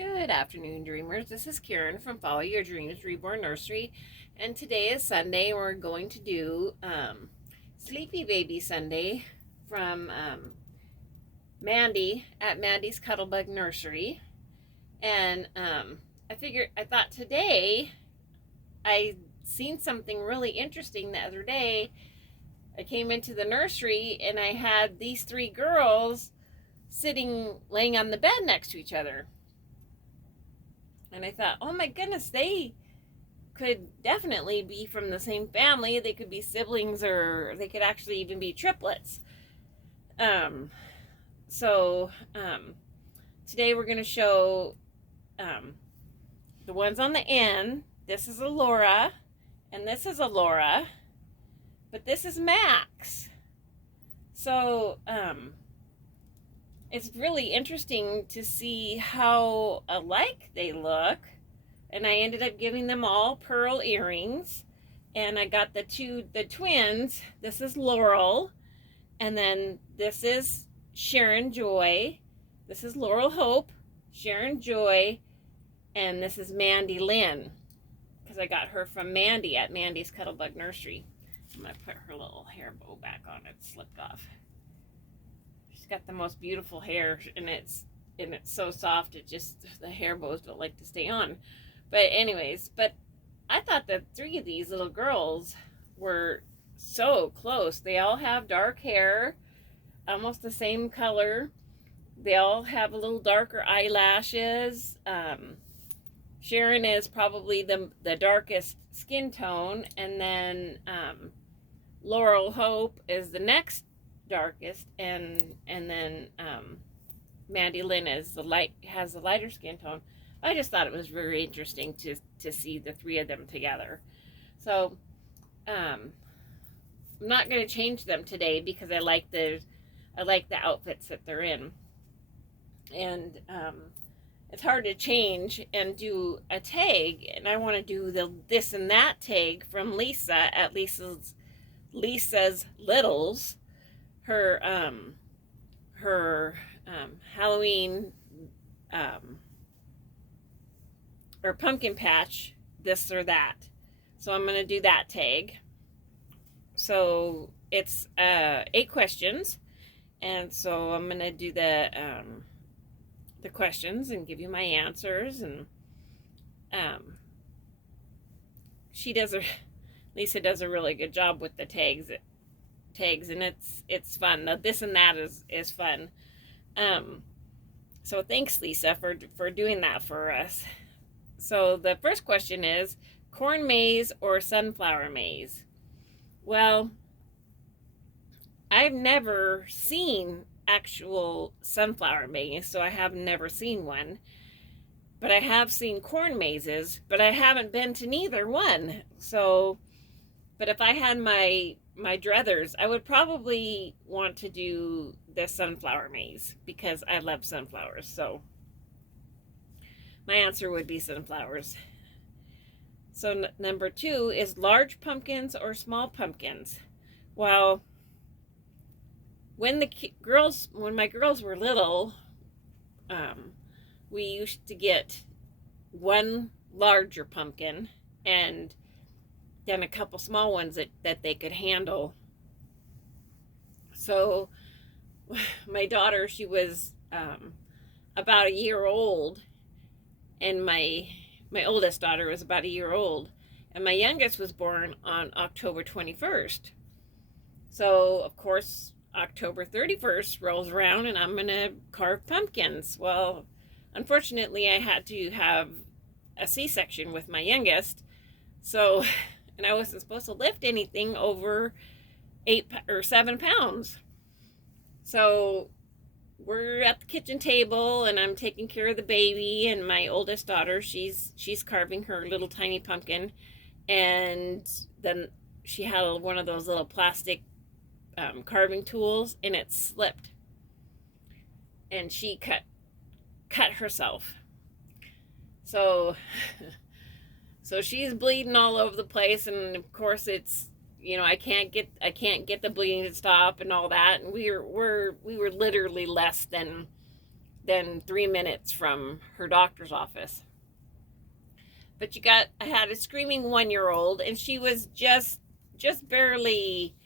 Good afternoon, dreamers. This is Karen from Follow Your Dreams Reborn Nursery, and today is Sunday. We're going to do Sleepy Baby Sunday from Mandy at Mandy's Cuddlebug Nursery. And I thought today I seen something really interesting the other day. I came into the nursery and I had these three girls laying on the bed next to each other. And I thought, oh my goodness, they could definitely be from the same family. They could be siblings, or they could actually even be triplets. Um, so today we're going to show the ones on the end. This is a Laura, and this is a Laura, but this is Max. So it's really interesting to see how alike they look. And I ended up giving them all pearl earrings. And I got the twins. This is Laurel. And then this is Sharon Joy. This is Laurel Hope, Sharon Joy. And this is Mandy Lynn. Because I got her from Mandy at Mandy's Cuddlebug Nursery. I'm going to put her little hair bow back on. It slipped off. She's got the most beautiful hair, and it's so soft. The hair bows don't like to stay on. But anyways, I thought that three of these little girls were so close. They all have dark hair, almost the same color. They all have a little darker eyelashes. Sharon is probably the darkest skin tone, and then Laurel Hope is the next darkest, and then Mandy Lynn has the lighter skin tone. I just thought it was very interesting to see the three of them together. So I'm not going to change them today because I like the outfits that they're in, and it's hard to change and do a tag, and I want to do the this and that tag from Lisa at Lisa's Littles. Her Halloween or pumpkin patch, this or that. So I'm going to do that tag. So it's 8 questions, and so I'm going to do the questions and give you my answers. And Lisa does a really good job with the tags, and it's fun. The this and that is fun. So thanks, Lisa, for doing that for us. So the first question is corn maze or sunflower maze? Well, I've never seen actual sunflower maze, so I have never seen one. But I have seen corn mazes, but I haven't been to neither one. So, but if I had my druthers, I would probably want to do the sunflower maze because I love sunflowers. So my answer would be sunflowers. So number 2 is large pumpkins or small pumpkins. Well, when my girls were little, we used to get one larger pumpkin and then a couple small ones that they could handle. So my daughter, she was about a year old, and my oldest daughter was about a year old, and my youngest was born on October 21st. So of course October 31st rolls around and I'm gonna carve pumpkins. Well, unfortunately I had to have a C-section with my youngest, so, and I wasn't supposed to lift anything over 8 or 7 pounds. So we're at the kitchen table and I'm taking care of the baby, and my oldest daughter, she's carving her little tiny pumpkin, and then she had one of those little plastic carving tools, and it slipped and she cut herself. So she's bleeding all over the place, and of course it's, I can't get the bleeding to stop and all that, and we were literally less than than 3 minutes from her doctor's office. But I had a screaming 1-year-old, and she was just barely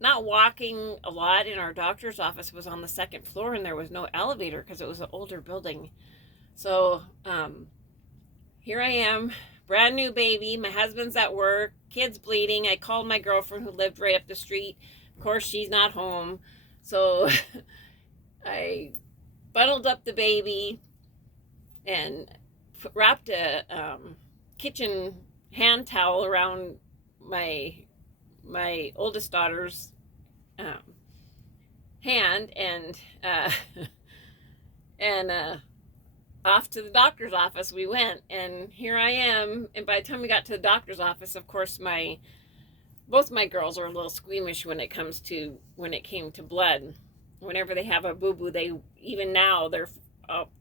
not walking a lot. And our doctor's office was on the second floor, and there was no elevator because it was an older building. So here I am, brand new baby. My husband's at work, kids bleeding. I called my girlfriend who lived right up the street. Of course, she's not home. So I bundled up the baby and wrapped a kitchen hand towel around my oldest daughter's hand, and off to the doctor's office we went. And here I am. And by the time we got to the doctor's office, of course, both my girls are a little squeamish when it came to blood. Whenever they have a boo-boo, even now, they're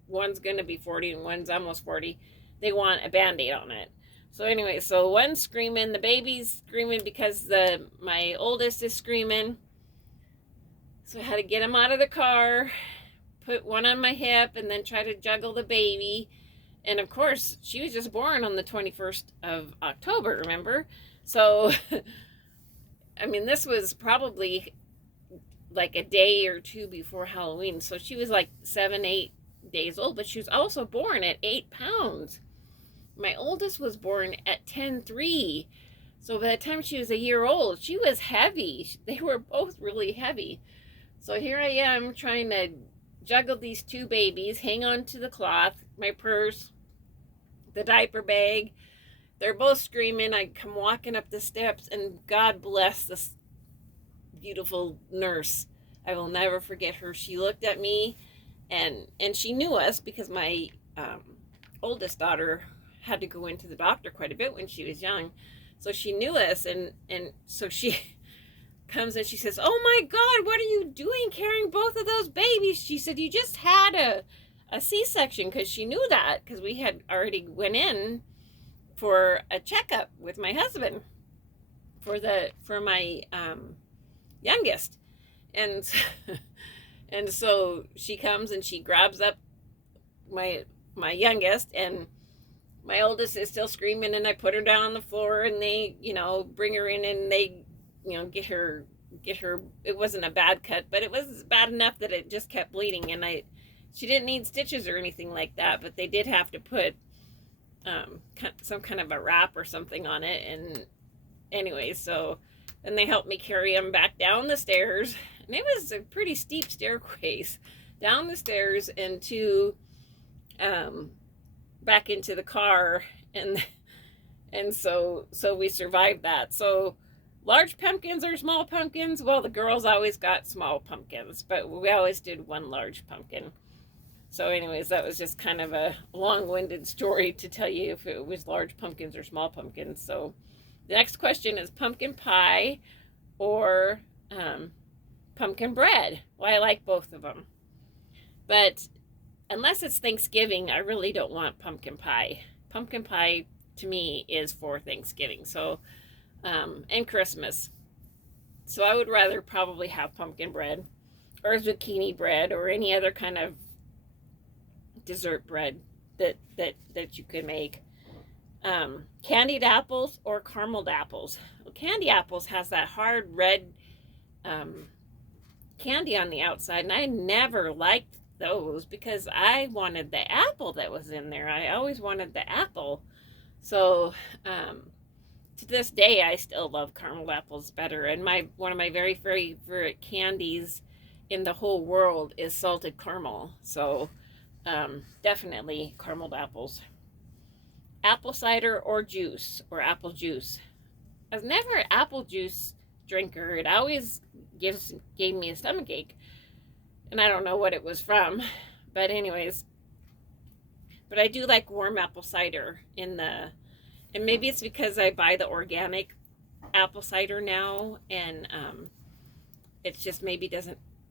one's going to be 40 and one's almost 40. They want a Band-Aid on it. So anyway, so one's screaming, the baby's screaming because my oldest is screaming. So I had to get him out of the car, put one on my hip, and then try to juggle the baby. And of course, she was just born on the 21st of October, remember? So, I mean, this was probably like a day or two before Halloween. So she was like 7-8 days old, but she was also born at 8 pounds. My oldest was born at 10.3. So by the time she was a year old, she was heavy. They were both really heavy. So here I am trying to juggle these two babies, hang on to the cloth, my purse, the diaper bag. They're both screaming. I come walking up the steps, and God bless this beautiful nurse. I will never forget her. She looked at me, and she knew us because my oldest daughter had to go into the doctor quite a bit when she was young. So she knew us, and so she comes and she says, "Oh my God, what are you doing carrying both of those babies?" She said, "You just had a C-section," because she knew that, because we had already went in for a checkup with my husband for my youngest. And and so she comes and she grabs up my youngest, and my oldest is still screaming, and I put her down on the floor, and they, bring her in, and they, get her. It wasn't a bad cut, but it was bad enough that it just kept bleeding, and she didn't need stitches or anything like that, but they did have to put some kind of a wrap or something on it. And anyway, so then they helped me carry him back down the stairs, and it was a pretty steep staircase down the stairs into back into the car, and so we survived that. So large pumpkins or small pumpkins? Well, the girls always got small pumpkins, but we always did one large pumpkin. So anyways, that was just kind of a long-winded story to tell you if it was large pumpkins or small pumpkins. So the next question is pumpkin pie or pumpkin bread. Well, I like both of them. But unless it's Thanksgiving, I really don't want pumpkin pie. Pumpkin pie to me is for Thanksgiving. So and Christmas. So I would rather probably have pumpkin bread or zucchini bread or any other kind of dessert bread that you could make. Candied apples or carameled apples. Well, candy apples has that hard red candy on the outside, and I never liked those because I wanted the apple that was in there. I always wanted the apple. So to this day, I still love caramel apples better. And one of my very favorite candies in the whole world is salted caramel. So definitely caramel apples. Apple cider or juice or apple juice. I was never an apple juice drinker. It always gave me a stomach ache, and I don't know what it was from. But anyways, but I do like warm apple cider and maybe it's because I buy the organic apple cider now, and it's just maybe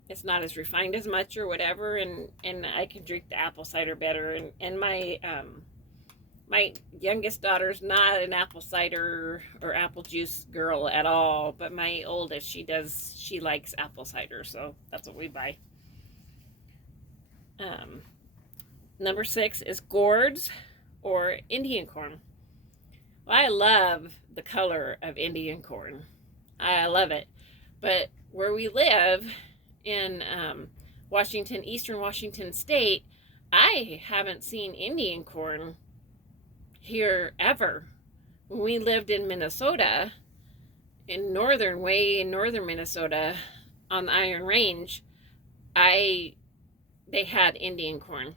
it's not as refined as much or whatever, and I can drink the apple cider better. And my my youngest daughter's not an apple cider or apple juice girl at all, but my oldest, she likes apple cider, so that's what we buy. Number 6 is gourds or Indian corn. Well, I love the color of Indian corn. I love it. But where we live in Washington, Eastern Washington State, I haven't seen Indian corn here ever. When we lived in Minnesota, way in northern Minnesota, on the Iron Range, they had Indian corn.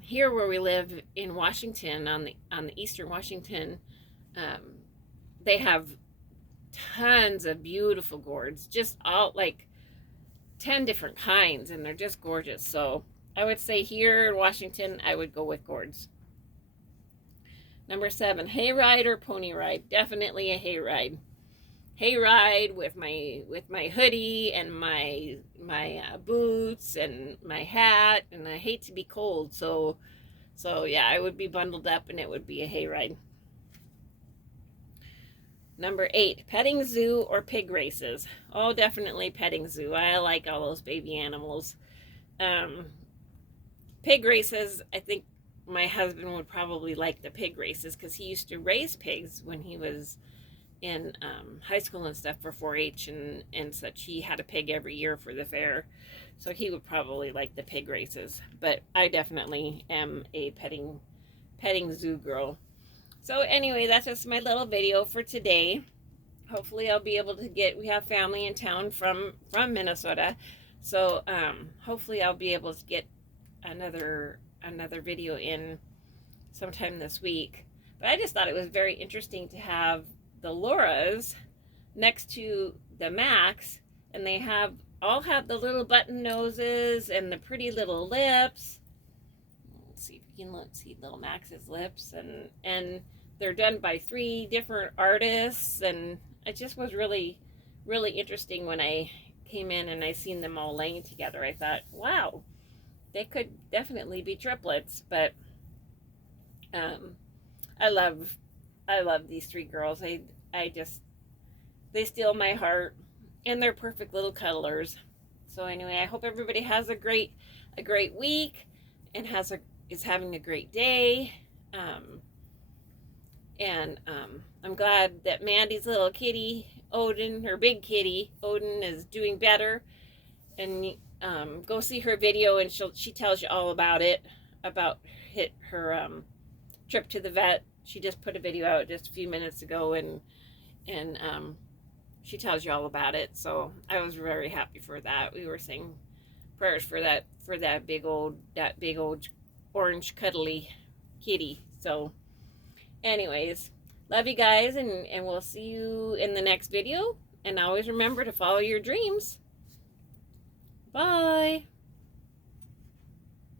Here where we live in Washington, on the Eastern Washington, they have tons of beautiful gourds, just all like 10 different kinds, and they're just gorgeous. So I would say here in Washington, I would go with gourds. Number 7, hayride or pony ride? Definitely a hayride. Hayride with my hoodie and my boots and my hat, and I hate to be cold, so yeah, I would be bundled up and it would be a hayride. Number 8, petting zoo or pig races? Oh, definitely petting zoo. I like all those baby animals. Pig races, I think my husband would probably like the pig races because he used to raise pigs when he was in high school and stuff for 4-H and such. He had a pig every year for the fair, so he would probably like the pig races. But I definitely am a petting zoo girl. So anyway, that's just my little video for today. Hopefully I'll be able to we have family in town from Minnesota, so hopefully I'll be able to get another video in sometime this week. But I just thought it was very interesting to have the Lauras next to the Macs, and they all have the little button noses and the pretty little lips. Let's see if you can see little Max's lips, and they're done by 3 different artists, and it just was really, really interesting when I came in and I seen them all laying together. I thought, wow, they could definitely be triplets. But I love these 3 girls. They steal my heart, and they're perfect little cuddlers. So anyway, I hope everybody has a great week and is having a great day. I'm glad that Mandy's little kitty, Odin, her big kitty, Odin, is doing better. And go see her video, and she tells you all about it, about her trip to the vet. She just put a video out just a few minutes ago, and she tells you all about it. So I was very happy for that. We were saying prayers for that big old orange cuddly kitty. So anyways, love you guys, and we'll see you in the next video. And always remember to follow your dreams. Bye.